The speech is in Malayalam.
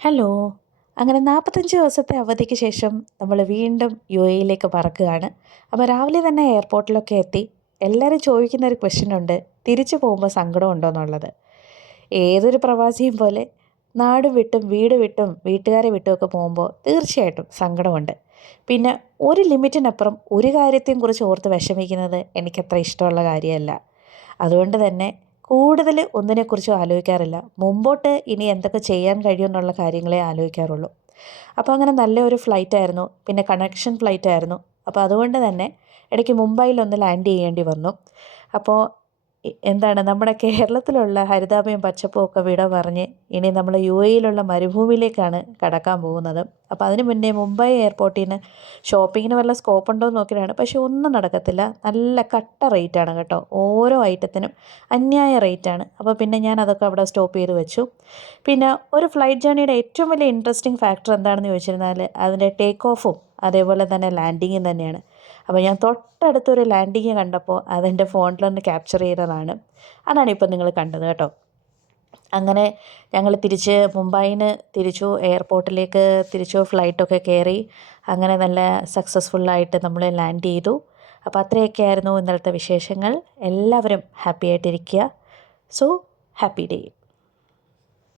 ഹലോ. അങ്ങനെ 45 ദിവസത്തെ അവധിക്ക് ശേഷം നമ്മൾ വീണ്ടും യുഎഇയിലേക്ക് പറക്കുകയാണ്. അപ്പോൾ രാവിലെ തന്നെ എയർപോർട്ടിലൊക്കെ എത്തി. എല്ലാവരും ചോദിക്കുന്ന ഒരു ക്വസ്റ്റ്യൻ ഉണ്ട്, തിരിച്ചു പോകുമ്പോൾ സങ്കടമുണ്ടോ എന്നുള്ളത്. ഏതൊരു പ്രവാസിയും പോലെ നാട് വിട്ടും വീട് വിട്ടും വീട്ടുകാരെ വിട്ടുമൊക്കെ പോകുമ്പോൾ തീർച്ചയായിട്ടും സങ്കടമുണ്ട്. പിന്നെ ഒരു ലിമിറ്റിനപ്പുറം ഒരു കാര്യത്തെയും കുറിച്ച് ഓർത്ത് വിഷമിക്കുന്നത് എനിക്കത്ര ഇഷ്ടമുള്ള കാര്യമല്ല. അതുകൊണ്ട് തന്നെ കൂടുതൽ ഒന്നിനെക്കുറിച്ചും ആലോചിക്കാറില്ല. മുമ്പോട്ട് ഇനി എന്തൊക്കെ ചെയ്യാൻ കഴിയുമെന്നുള്ള കാര്യങ്ങളെ ആലോചിക്കാറുള്ളൂ. അപ്പോൾ അങ്ങനെ നല്ലൊരു ഫ്ലൈറ്റായിരുന്നു. പിന്നെ കണക്ഷൻ ഫ്ലൈറ്റായിരുന്നു. അപ്പോൾ അതുകൊണ്ട് തന്നെ ഇടയ്ക്ക് മുംബൈയിലൊന്ന് ലാൻഡ് ചെയ്യേണ്ടി വന്നു. അപ്പോൾ എന്താണ് നമ്മുടെ കേരളത്തിലുള്ള ഹരിതാഭയും പച്ചപ്പും ഒക്കെ വിട പറഞ്ഞ് ഇനി നമ്മൾ യുഎഇയിലുള്ള മരുഭൂമിയിലേക്കാണ് കടക്കാൻ പോകുന്നത്. അപ്പോൾ അതിന് മുന്നേ മുംബൈ എയർപോർട്ടിൽ നിന്ന് ഷോപ്പിങ്ങിന് വല്ല സ്കോപ്പ് ഉണ്ടോ എന്ന് നോക്കിയാണ്. പക്ഷേ ഒന്നും നടക്കത്തില്ല. നല്ല കട്ട റേറ്റാണ് കേട്ടോ. ഓരോ ഐറ്റത്തിനും അന്യായ റേറ്റാണ്. അപ്പോൾ പിന്നെ ഞാൻ അതൊക്കെ അവിടെ സ്റ്റോപ്പ് ചെയ്ത് വെച്ചു. പിന്നെ ഒരു ഫ്ലൈറ്റ് ജേർണിയുടെ ഏറ്റവും വലിയ ഇൻട്രസ്റ്റിംഗ് ഫാക്ടർ എന്താണെന്ന് ചോദിച്ചിരുന്നാൽ അതിൻ്റെ ടേക്ക് ഓഫും അതേപോലെ തന്നെ ലാൻഡിങ്ങും തന്നെയാണ്. അപ്പോൾ ഞാൻ തൊട്ടടുത്തൊരു ലാൻഡിങ് കണ്ടപ്പോൾ അതെൻ്റെ ഫോണിലൊന്ന് ക്യാപ്ചർ ചെയ്തതാണ്. അതാണ് ഇപ്പോൾ നിങ്ങൾ കണ്ടത് കേട്ടോ. അങ്ങനെ ഞങ്ങൾ തിരിച്ച് മുംബൈയിൽ നിന്ന് തിരിച്ചു എയർപോർട്ടിലേക്ക് തിരിച്ചു. ഫ്ലൈറ്റൊക്കെ കയറി അങ്ങനെ നല്ല സക്സസ്ഫുള്ളായിട്ട് നമ്മൾ ലാൻഡ് ചെയ്തു. അപ്പോൾ അത്രയൊക്കെ ആയിരുന്നു ഇന്നലത്തെ വിശേഷങ്ങൾ. എല്ലാവരും ഹാപ്പി ആയിട്ടിരിക്കുക. So happy day.